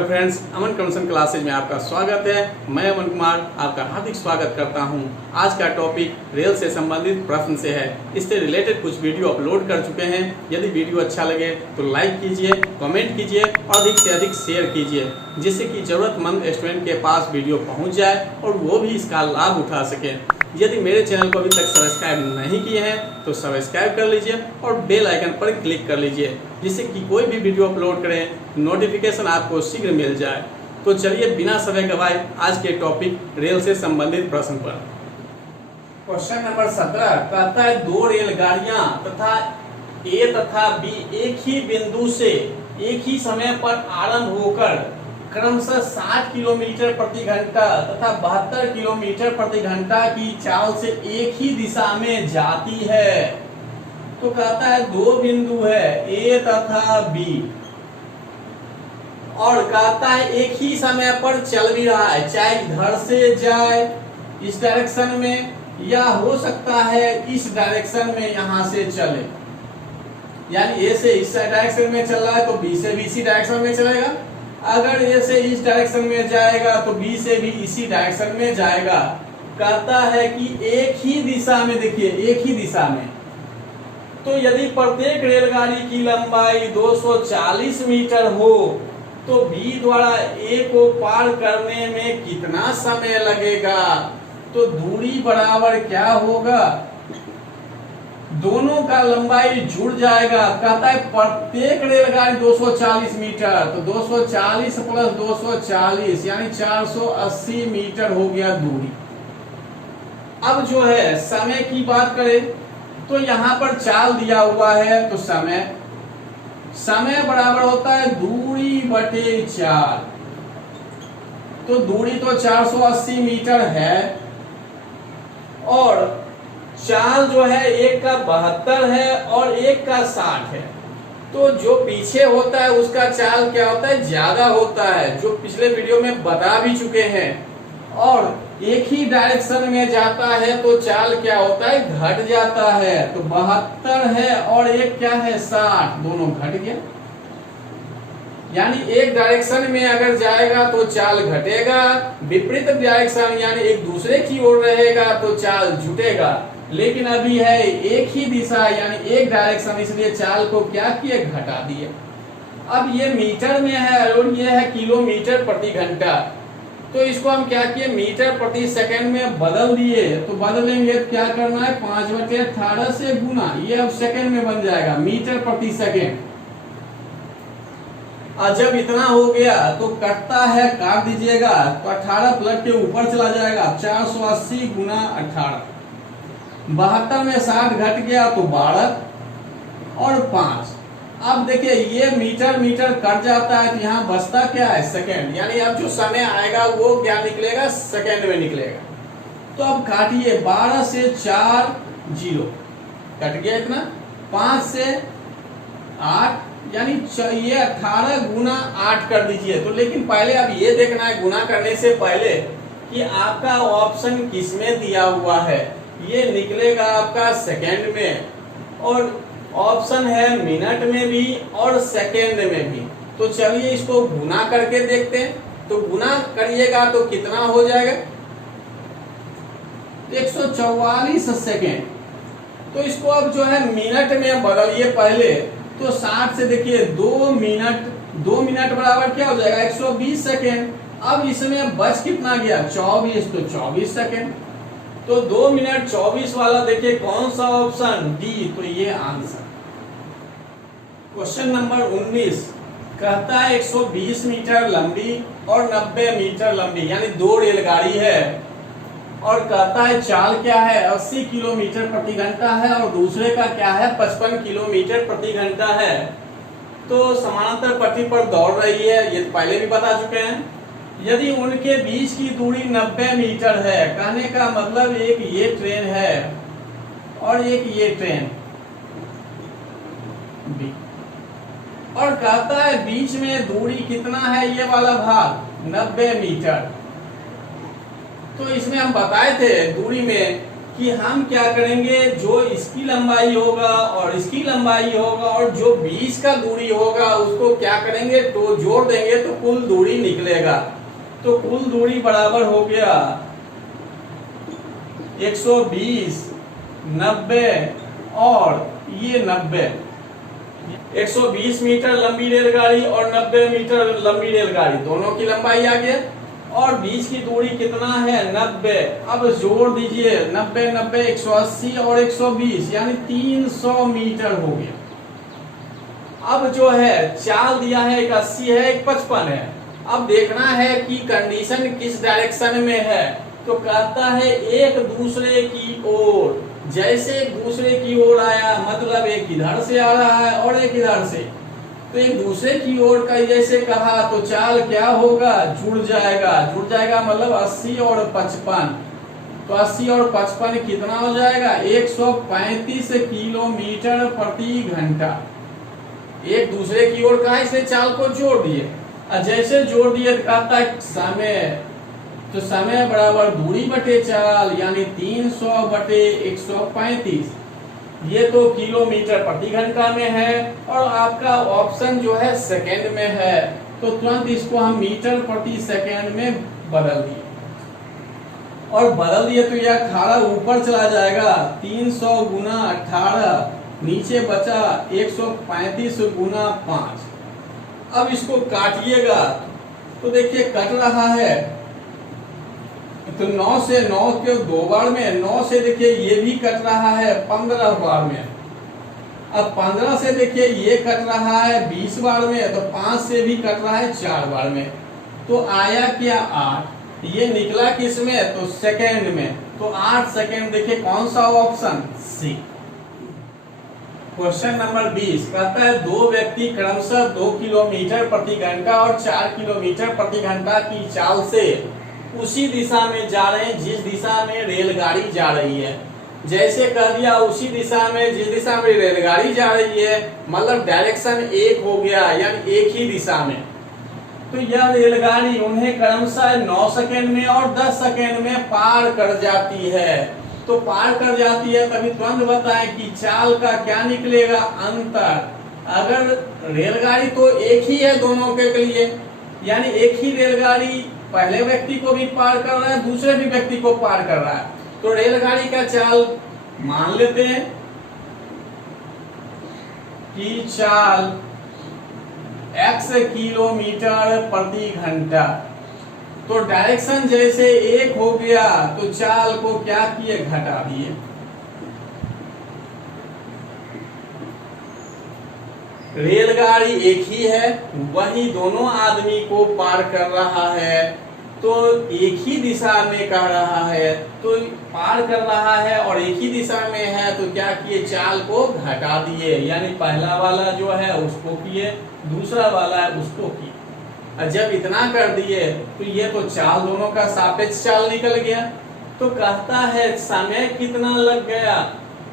Hello friends, अमन conversation classes में आपका स्वागत है। मैं अमन कुमार आपका हार्दिक स्वागत करता हूं। आज का टॉपिक रेल से संबंधित प्रश्न से है। इससे रिलेटेड कुछ वीडियो अपलोड कर चुके हैं। यदि वीडियो अच्छा लगे तो लाइक कीजिए, कमेंट कीजिए और अधिक से अधिक शेयर कीजिए, जिससे कि ज़रूरतमंद स्टूडेंट के पास वीडियो पहुँच जाए और वो भी इसका लाभ उठा सके। यदि मेरे चैनल को अभी तक सब्सक्राइब नहीं किए हैं तो सब्सक्राइब कर लीजिए और बेल आइकन पर क्लिक कर लीजिए, जिससे कि कोई भी वीडियो अपलोड करें नोटिफिकेशन आपको शीघ्र मिल जाए। तो चलिए बिना समय गवाए आज के टॉपिक रेल से संबंधित प्रश्न पर। क्वेश्चन नंबर 17 कहता है दो रेलगाड़ियां तथा ए तथा बी एक ही बिंदु से एक ही समय पर आरंभ होकर क्रमशः 60 किलोमीटर प्रति घंटा तथा 72 किलोमीटर प्रति घंटा की चाल से एक ही दिशा में जाती है। तो कहता है दो बिंदु है ए तथा बी और कहता है एक ही समय पर चल भी रहा है, चाहे इधर से जाए इस डायरेक्शन में या हो सकता है इस डायरेक्शन में यहां से चले, यानी ए से इस डायरेक्शन में चल रहा है तो बी से भी इसी डायरेक्शन में चलेगा। अगर ए से इस डायरेक्शन में जाएगा तो बी से भी इसी डायरेक्शन में जाएगा। कहता है कि एक ही दिशा में, देखिए एक ही दिशा में, तो यदि प्रत्येक रेलगाड़ी की लंबाई 240 मीटर हो तो बी द्वारा ए को पार करने में कितना समय लगेगा। तो दूरी बराबर क्या होगा, दोनों का लंबाई जुड़ जाएगा। कहता है प्रत्येक रेलगाड़ी 240 मीटर, तो 240 प्लस 240 यानी 480 मीटर हो गया दूरी। अब जो है समय की बात करें तो यहाँ पर चाल दिया हुआ है, तो समय बराबर होता है दूरी बटे 4। तो दूरी तो 480 मीटर है और चाल जो है एक का 72 है और एक का 60 है। तो जो पीछे होता है उसका चाल क्या होता है, ज्यादा होता है, जो पिछले वीडियो में बता भी चुके हैं। और एक ही डायरेक्शन में जाता है तो चाल क्या होता है, घट जाता है। तो 72 है और एक क्या है 60, दोनों घट गया। यानी एक डायरेक्शन में अगर जाएगा तो चाल घटेगा, विपरीत डायरेक्शन यानी एक दूसरे की ओर रहेगा तो चाल जुटेगा। लेकिन अभी है एक ही दिशा यानी एक डायरेक्शन, इसलिए चाल को क्या किए, घटा दिए। अब ये मीटर में है और ये है किलोमीटर प्रति घंटा, तो इसको हम क्या किए, मीटर प्रति सेकंड में बदल दिए। तो बदलेंगे तो क्या करना है, 5/18 से गुना, ये अब सेकंड में बन जाएगा मीटर प्रति सेकंड। और जब इतना हो गया तो कटता है, काट दीजिएगा तो 18 प्लस के ऊपर चला जाएगा, 480 गुना 18। 72 में 60 घट गया तो 12 और 5। अब देखिए ये मीटर कट जाता है तो यहाँ बचता क्या है, सेकंड। यानी अब जो समय आएगा वो क्या निकलेगा, सेकंड में निकलेगा। तो अब काटिए, 12 से 4 0 कट गया इतना, 5 से 8 यानी ये 18 गुना 8 कर दीजिए। तो लेकिन पहले अब ये देखना है गुना करने से पहले कि आपका ऑप्शन किसमें दिया हुआ है। ये निकलेगा आपका सेकंड में और ऑप्शन है मिनट में भी और सेकंड में भी। तो चलिए इसको गुना करके देखते हैं। तो गुना करिएगा तो कितना हो जाएगा, 144 सेकंड। तो इसको अब जो है मिनट में बदलिए पहले। तो 60 से देखिए 2 मिनट बराबर क्या हो जाएगा, 120 सेकंड। अब इसमें बच कितना गया, 24, तो 24 सेकंड। तो 2 मिनट 24 वाला देखिए कौन सा ऑप्शन, डी, तो ये आंसर। क्वेश्चन नंबर 19 कहता है 120 मीटर लंबी और 90 मीटर लंबी यानी दो रेलगाड़ी है और कहता है चाल क्या है, 80 किलोमीटर प्रति घंटा है और दूसरे का क्या है, 55 किलोमीटर प्रति घंटा है। तो समानांतर पट्टी पर दौड़ रही है, ये पहले भी बता चुके हैं। यदि उनके बीच की दूरी 90 मीटर है, कहने का मतलब एक ये ट्रेन है और एक ये ट्रेन बी, और कहता है बीच में दूरी कितना है, ये वाला भाग 90 मीटर। तो इसमें हम बताए थे दूरी में कि हम क्या करेंगे, जो इसकी लंबाई होगा और इसकी लंबाई होगा और जो बीच का दूरी होगा उसको क्या करेंगे, तो जोड़ देंगे तो कुल दूरी निकलेगा। तो कुल दूरी बराबर हो गया 120, 90 और ये 90। 120 मीटर लंबी रेलगाड़ी और 90 मीटर लंबी रेलगाड़ी, दोनों की लंबाई आ गया और बीच की दूरी कितना है, 90। अब जोड़ दीजिए 90 90, 180 और 120 यानी 300 मीटर हो गया। अब जो है चाल दिया है एक 80 है एक 55 है। अब देखना है कि कंडीशन किस डायरेक्शन में है, तो कहता है एक दूसरे की ओर। जैसे एक दूसरे की ओर आया मतलब एक इधर से आ रहा है और एक इधर से, तो एक दूसरे की ओर का जैसे कहा तो चाल क्या होगा, जुड़ जाएगा। जुड़ जाएगा मतलब 80 और 55, तो 80 और 55 कितना हो जाएगा, 135 किलोमीटर प्रति घंटा। एक दूसरे की ओर कहा इसलिए चाल को जोड़ दिए, और जैसे जोड़ दिए कहता है समय, तो समय बराबर दूरी बटे चाल यानी 300 बटे 135। ये तो किलोमीटर प्रति घंटा में है और आपका ऑप्शन जो है सेकंड में है, तो तुरंत इसको हम मीटर प्रति सेकंड में बदल दिए और बदल दिए तो यह 18 ऊपर चला जाएगा, 300 गुना 18 नीचे बचा 135 गुना 5। अब इसको काटिएगा तो देखिए कट रहा है, तो 9 से 9 के 2 बार में, 9 से देखिए ये भी कट रहा है 15 बार में। अब 15 से देखिए ये कट रहा है 20 बार में, तो 5 से भी कट रहा है 4 बार में, तो आया क्या 8। ये निकला किस में, तो सेकंड में, तो 8 सेकंड। देखिए कौन सा ऑप्शन, सी। क्वेश्चन नंबर 20 कहता है दो व्यक्ति क्रमशः 2 किलोमीटर प्रति घंटा और 4 किलोमीटर प्रति घंटा की चाल से उसी दिशा में जा रहे हैं जिस दिशा में रेलगाड़ी जा रही है। जैसे कह दिया उसी दिशा में जिस दिशा में रेलगाड़ी जा रही है मतलब डायरेक्शन एक हो गया, यानी एक ही दिशा में। तो यह रेलगाड़ी उन्हें क्रमशः 9 सेकंड में और 10 सेकंड में पार कर जाती है। तो पार कर जाती है तभी तुरंत बताएं कि चाल का क्या निकलेगा, अंतर। अगर रेलगाड़ी तो एक ही है दोनों के लिए, यानी एक ही रेलगाड़ी पहले व्यक्ति को भी पार कर रहा है दूसरे भी व्यक्ति को पार कर रहा है, तो रेलगाड़ी का चाल मान लेते हैं कि चाल x किलोमीटर प्रति घंटा। तो डायरेक्शन जैसे एक हो गया तो चाल को क्या किए, घटा दिए। रेलगाड़ी एक ही है, वही दोनों आदमी को पार कर रहा है, तो एक ही दिशा में कह रहा है, तो पार कर रहा है और एक ही दिशा में है, तो क्या किए, चाल को घटा दिए। यानी पहला वाला जो है उसको किए, दूसरा वाला है उसको किए। और जब इतना कर दिए तो ये तो चाल दोनों का सापेक्ष चाल निकल गया। तो कहता है समय कितना लग गया,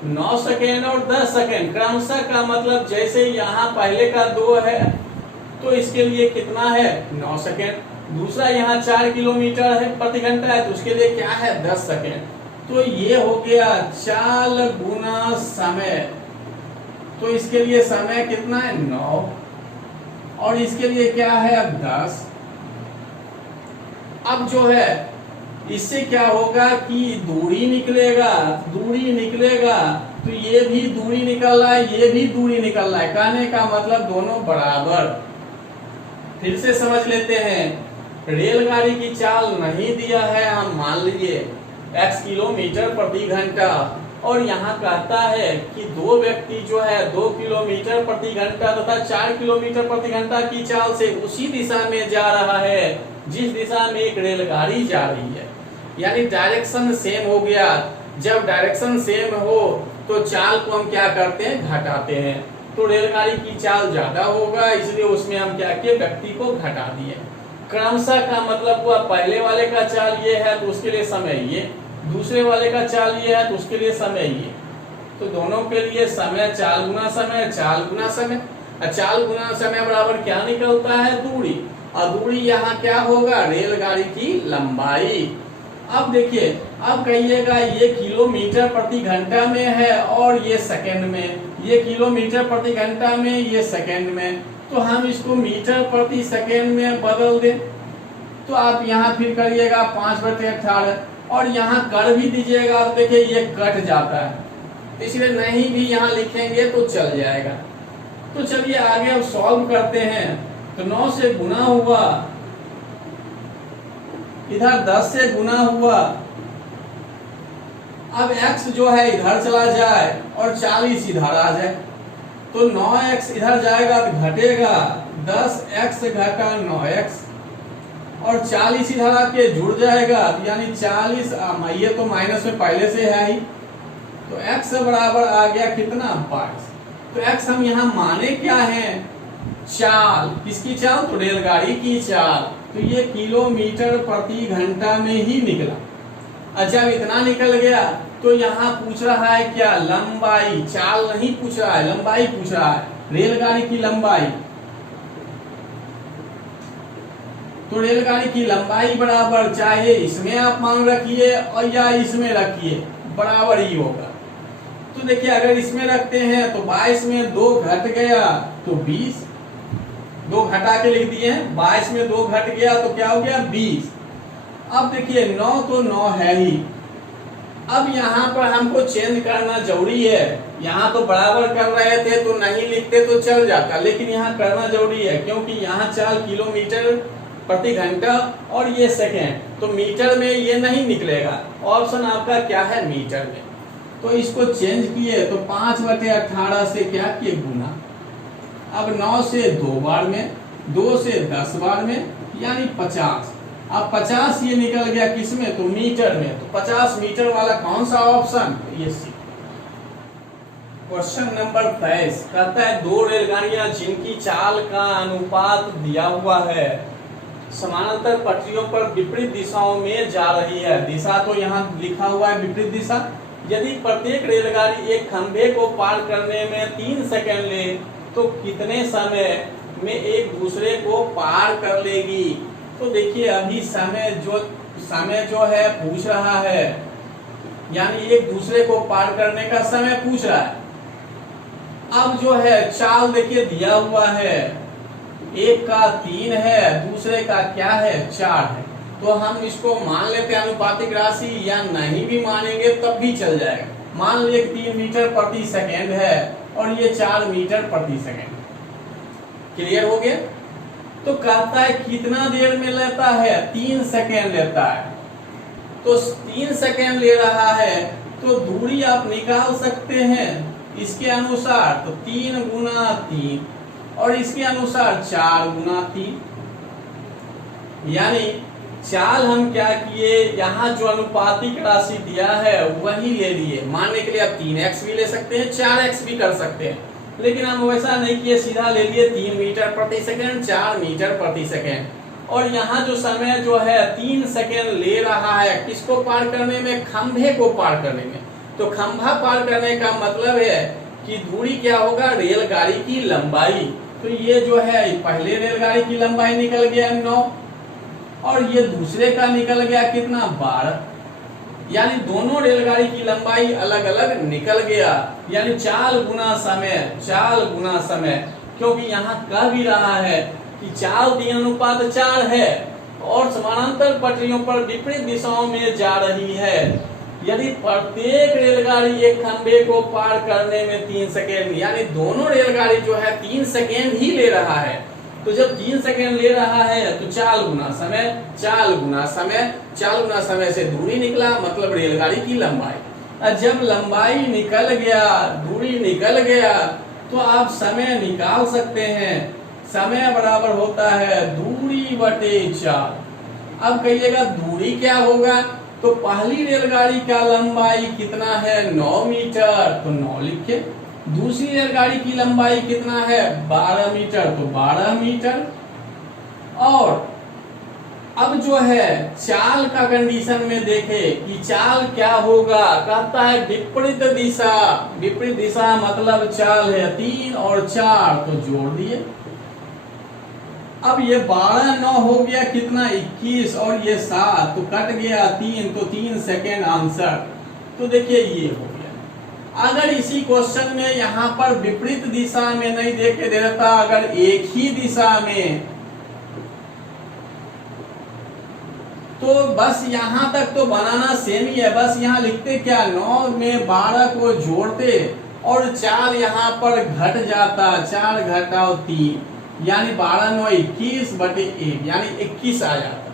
9 सेकेंड और 10 सेकेंड। क्रमशः का मतलब जैसे यहाँ पहले का 2 है तो इसके लिए कितना है, 9 सेकेंड। दूसरा यहाँ 4 किलोमीटर है प्रति घंटा है तो उसके लिए क्या है, 10 सेकेंड। तो ये हो गया चाल गुना समय। तो इसके लिए समय कितना है, 9, और इसके लिए क्या है, अब 10। अब जो है इससे क्या होगा कि दूरी निकलेगा, दूरी निकलेगा तो ये भी दूरी निकल रहा है, ये भी दूरी निकल रहा है। कहने का मतलब दोनों बराबर। फिर से समझ लेते हैं, रेलगाड़ी की चाल नहीं दिया है, हम मान लीजिए x किलोमीटर प्रति घंटा, और यहाँ कहता है कि दो व्यक्ति जो है 2 किलोमीटर प्रति घंटा तथा 4 किलोमीटर प्रति घंटा की चाल से उसी दिशा में जा रहा है जिस दिशा में एक रेलगाड़ी जा रही है। यानी डायरेक्शन सेम हो गया। जब डायरेक्शन सेम हो तो चाल को हम क्या करते हैं, घटाते हैं। तो रेलगाड़ी की चाल ज्यादा होगा, इसलिए उसमें हम क्या किए, व्यक्ति को घटा दिए। क्रमशः का मतलब हुआ पहले वाले का चाल ये है तो उसके लिए समय ये, दूसरे वाले का चाल ये है तो उसके लिए समय ये। तो दोनों के लिए समय चाल गुना समय, चाल गुना समय। चाल गुना समय बराबर क्या निकलता है, दूरी। और दूरी यहाँ क्या होगा, रेलगाड़ी की लंबाई। अब देखिए अब कहिएगा ये किलोमीटर प्रति घंटा में है और ये सेकंड में, ये किलोमीटर प्रति घंटा में, ये सेकंड में, तो हम इसको मीटर प्रति सेकंड में बदल दें। तो आप यहाँ फिर करिएगा 5/18 और यहाँ कर भी दीजिएगा। आप देखिए ये कट जाता है, इसलिए नहीं भी यहाँ लिखेंगे तो चल जाएगा। तो चलिए आगे अब सॉल्व करते हैं। तो 9 से गुना हुआ, इधर 10 से गुना हुआ। अब x जो है इधर चला जाए और 40 इधर आ जाए, तो 9x इधर जाएगा तो घटेगा, 10x घटा 9x और 40 इधर आके जुड़ जाएगा, यानी 40, ये तो माइनस में पहले से है ही, तो x बराबर आ गया कितना, 22। तो x हम यहाँ माने क्या है, चाल। किसकी चाल, तो रेलगाड़ी की चाल। तो ये किलोमीटर प्रति घंटा में ही निकला। अच्छा अब इतना निकल गया तो यहाँ पूछ रहा है क्या, लंबाई। चाल नहीं पूछ रहा है, लंबाई पूछ रहा है, रेलगाड़ी की लंबाई। तो रेलगाड़ी की लंबाई बराबर, चाहे इसमें आप मान रखिए और या इसमें रखिए, बराबर ही होगा। तो देखिए अगर इसमें रखते हैं तो 22 में 2 घट गया तो 20, 2 घटा के लिख दिए हैं, 22 में 2 घट गया तो क्या हो गया, 20। अब देखिए 9 तो 9 है ही। अब यहाँ पर हमको चेंज करना जरूरी है। यहाँ तो बराबर कर रहे थे तो नहीं लिखते तो चल जाता, लेकिन यहाँ करना जरूरी है क्योंकि यहाँ चाल किलोमीटर प्रति घंटा और ये सेकेंड, तो मीटर में ये नहीं निकलेगा। ऑप्शन आपका क्या है, मीटर में। तो इसको चेंज किए तो 5/18 से क्या किए, गुना। अब 9 से 2 बार में, 2 से 10 बार में, यानी 50। अब 50 ये निकल गया किसमें, तो मीटर में। तो 50 मीटर वाला कौन सा ऑप्शन, ये सी। क्वेश्चन नंबर 23 कहता है 2 रेलगाड़ियां जिनकी चाल का अनुपात दिया हुआ है, समानांतर पटरियों पर विपरीत दिशाओं में जा रही है। दिशा तो यहाँ लिखा हुआ है विपरीत दिशा। यदि प्रत्येक रेलगाड़ी एक खंभे को पार करने में 3 सेकंड ले तो कितने समय में एक दूसरे को पार कर लेगी। तो देखिए अभी समय जो है पूछ रहा है, यानी एक दूसरे को पार करने का समय पूछ रहा है। अब जो है चाल देखिए दिया हुआ है, एक का 3 है, दूसरे का क्या है, 4 है। तो हम इसको मान लेते हैं अनुपातिक राशि, या नहीं भी मानेंगे तब भी चल जाएगा। मान लीजिए 3 मीटर प्रति सेकेंड है और ये 4 मीटर प्रति सेकेंड। क्लियर हो गया। तो कहता है कितना देर में लेता है, 3 सेकेंड लेता है। तो 3 सेकेंड ले रहा है तो दूरी आप निकाल सकते हैं इसके अनुसार। तो 3 गुना 3 और इसके अनुसार 4 गुना 3, यानी चाल हम क्या किए, यहाँ जो अनुपातिक राशि दिया है वही ले लिए। मानने के लिए आप 3x भी ले सकते हैं, 4x भी कर सकते हैं, लेकिन हम वैसा नहीं किए, सीधा ले लिए 3 मीटर प्रति सेकेंड, 4 मीटर प्रति सेकेंड। और यहाँ जो समय जो है 3 सेकेंड ले रहा है किसको पार करने में, खंभे को पार करने में। तो खंभा पार करने का मतलब है कि दूरी क्या होगा, रेलगाड़ी की लंबाई। तो ये जो है पहले रेलगाड़ी की लंबाई निकल गया 9 और ये दूसरे का निकल गया कितना, 12, यानी दोनों रेलगाड़ी की लंबाई अलग अलग निकल गया। यानी 4 गुना समय, 4 गुना समय, क्योंकि यहाँ कह भी रहा है कि चाल दी अनुपात 4 है और समानांतर पटरियों पर विपरीत दिशाओं में जा रही है। यदि प्रत्येक रेलगाड़ी एक खंभे को पार करने में 3 सेकेंड, यानी दोनों रेलगाड़ी जो है 3 सेकेंड ही ले रहा है। तो जब 3 सेकेंड ले रहा है तो 4 गुना समय, 4 गुना समय, 4 गुना समय से दूरी निकला, मतलब रेलगाड़ी की लंबाई। जब लंबाई निकल गया, दूरी निकल गया, तो आप समय निकाल सकते हैं। समय बराबर होता है दूरी बटे चाल। अब कहिएगा दूरी क्या होगा, तो पहली रेलगाड़ी का लंबाई कितना है, 9 मीटर, तो 9 लिखे। दूसरी रेलगाड़ी की लंबाई कितना है, 12 मीटर, तो 12 मीटर। और अब जो है चाल का कंडीशन में देखे कि चाल क्या होगा, कहता है विपरीत दिशा। विपरीत दिशा मतलब चाल है 3 और 4, तो जोड़ दिए। अब ये 12 9 हो गया कितना 21 और ये 7 तो कट गया 3 तो 3 सेकेंड आंसर। तो देखिए ये हो गया। अगर इसी क्वेश्चन में यहाँ पर विपरीत दिशा में नहीं देके दे देता, अगर एक ही दिशा में, तो बस यहाँ तक तो बनाना सेम ही है। बस यहाँ लिखते क्या 9 में 12 को जोड़ते और 4 यहाँ पर घट जाता, 4 घटाओ 3 यानी 12 9 21 बटे 1 यानी 21 आ जाता।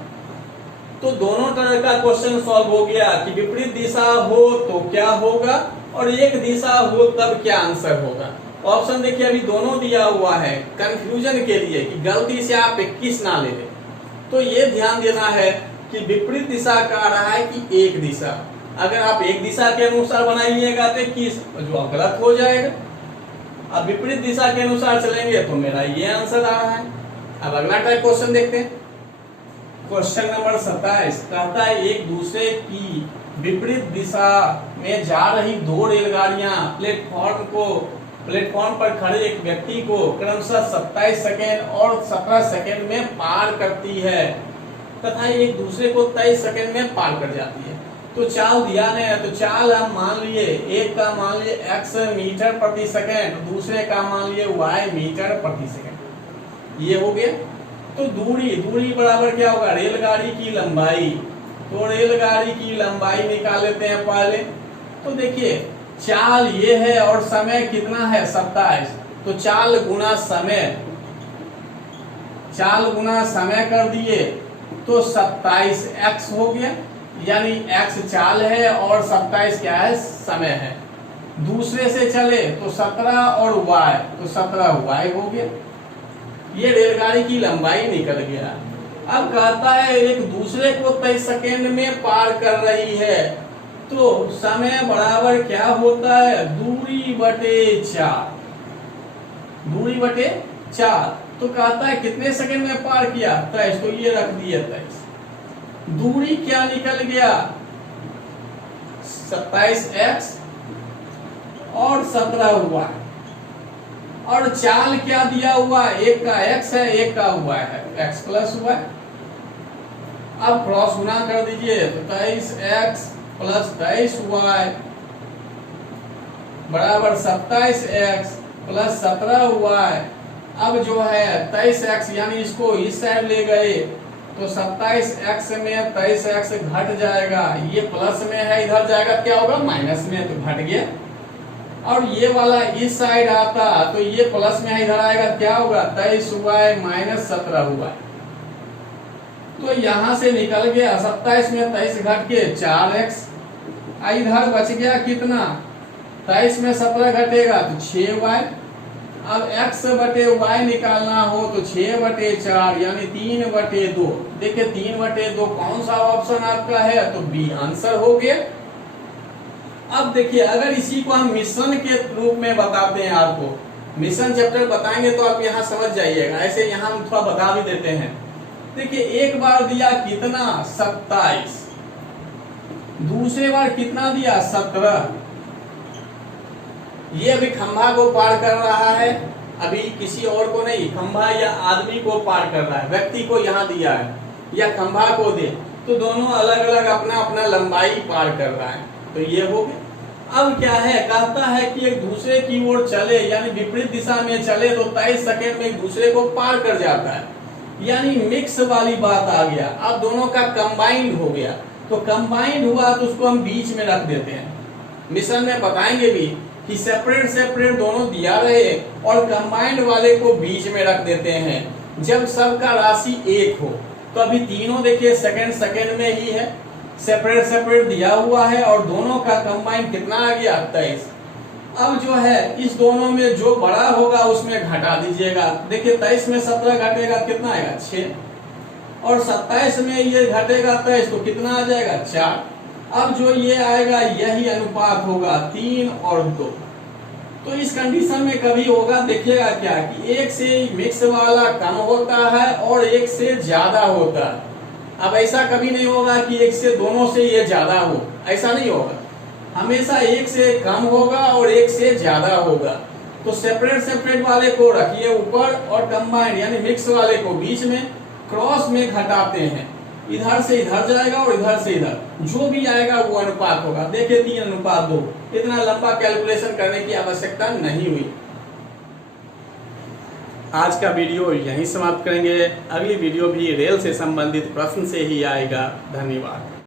तो दोनों तरह का क्वेश्चन सॉल्व हो गया कि विपरीत दिशा हो तो क्या होगा और एक दिशा हो तब क्या आंसर होगा। ऑप्शन देखिए अभी दोनों दिया हुआ है कंफ्यूजन के लिए कि गलती से आप 21 ना ले लें। तो ये ध्यान देना है कि विपरीत दिशा का रहा है कि एक दिशा। अगर आप एक दिशा के अनुसार बनाइएगा तो 21 जो आप गलत हो जाएगा। अब विपरीत दिशा के अनुसार चलेंगे तो मेरा ये आंसर आ रहा है। अब अगला टाइप क्वेश्चन देखते हैं। क्वेश्चन नंबर 27 कहता है एक दूसरे की विपरीत दिशा में जा रही दो रेलगाड़ियां प्लेटफॉर्म पर खड़े एक व्यक्ति को क्रमशः 27 सेकेंड और 17 सेकेंड में पार करती है तथा एक दूसरे को 23 सेकेंड में पार कर जाती है। तो चाल दिया नहीं है, तो चाल हम मान लिए एक का मान लिए x मीटर प्रति सेकेंड, दूसरे का मान लिए y मीटर प्रति सेकेंड। ये हो गया। तो दूरी बराबर क्या होगा रेलगाड़ी की लंबाई। तो रेलगाड़ी की लंबाई निकाल लेते हैं पहले। तो देखिए चाल ये है और समय कितना है 27। तो चाल गुना समय कर दिए तो 27x हो गया यानी x चाल है और 27 क्या है समय है। दूसरे से चले तो 17 और y तो 17y हो गया। ये रेलगाड़ी की लंबाई निकल गया। अब कहता है एक दूसरे को 23 सेकेंड में पार कर रही है तो समय बराबर क्या होता है दूरी बटे 4। तो कहता है कितने सेकेंड में पार किया 23, तो ये रख दिए 23। दूरी क्या निकल गया 27x और 17y और चाल क्या दिया हुआ एक का x है एक का y है x प्लस y। अब क्रॉस गुना कर दीजिए तो 23x प्लस 23y बराबर 27x प्लस 17y। अब जो है 23x यानी इसको इस साइड ले गए तो 27x में 23x घट जाएगा, ये प्लस में है इधर जाएगा क्या होगा माइनस में, तो घट गया। और ये वाला इस साइड आता तो ये प्लस में है इधर आएगा क्या होगा 23y माइनस 17y। तो यहां से निकल गया 27 में 23 घट के 4x। इधर बच गया कितना 23 में 17 घटेगा तो 6y। अब x बटे y निकालना हो तो 6 बटे 4 यानी 3 बटे 2। देखिए 3 बटे 2 कौन सा ऑप्शन आपका है तो बी आंसर हो गया। अब देखिए अगर इसी को हम मिश्रण के रूप में बताते हैं, आपको मिश्रण चैप्टर बताएंगे तो आप यहाँ समझ जाइएगा। ऐसे यहाँ हम थोड़ा बता भी देते हैं। देखिए एक बार दिया कितना 27, दूसरे बार कितना दिया 17। ये अभी खंभा को पार कर रहा है, अभी किसी और को नहीं, खंभा या आदमी को पार कर रहा है। व्यक्ति को यहाँ दिया है या खंभा को दे तो दोनों अलग अलग अपना अपना लंबाई पार कर रहा है। तो ये हो गया। अब क्या है कहता है कि एक दूसरे की ओर चले यानी विपरीत दिशा में चले तो 23 सेकेंड में एक दूसरे को पार कर जाता है, यानी मिक्स वाली बात आ गया। अब दोनों का कंबाइंड हो गया, तो कंबाइंड हुआ तो उसको हम बीच में रख देते हैं। मिश्रण में बताएंगे भी कि सेपरेट दोनों दिया रहे और कंबाइंड वाले को बीच में रख देते हैं। जब सबका राशि एक हो तो अभी तीनों देखिए सेकेंड में ही है, सेपरेट दिया हुआ है और दोनों का कंबाइंड कितना आ गया 23। अब जो है इस दोनों में जो बड़ा होगा उसमें घटा दीजिएगा। देखिए 23 में 17 घटेगा कितना आएगा 6 और 27 में ये घटेगा 23 तो कितना आ जाएगा 4। अब जो ये आएगा यही अनुपात होगा 3 और 2। तो इस कंडीशन में कभी होगा देखिएगा क्या कि एक से मिक्स वाला कम होता है और एक से ज्यादा होता है। अब ऐसा कभी नहीं होगा कि एक से दोनों से ये ज्यादा हो, ऐसा नहीं होगा। हमेशा एक से कम होगा और एक से ज्यादा होगा। तो सेपरेट वाले को रखिए ऊपर और कंबाइंड यानी मिक्स वाले को बीच में, क्रॉस में घटाते हैं। इधर से इधर जाएगा और इधर से इधर, जो भी आएगा वो अनुपात होगा। देखिए 3:2। इतना लंबा कैलकुलेशन करने की आवश्यकता नहीं हुई। आज का वीडियो यहीं समाप्त करेंगे। अगली वीडियो भी रेल से संबंधित प्रश्न से ही आएगा। धन्यवाद।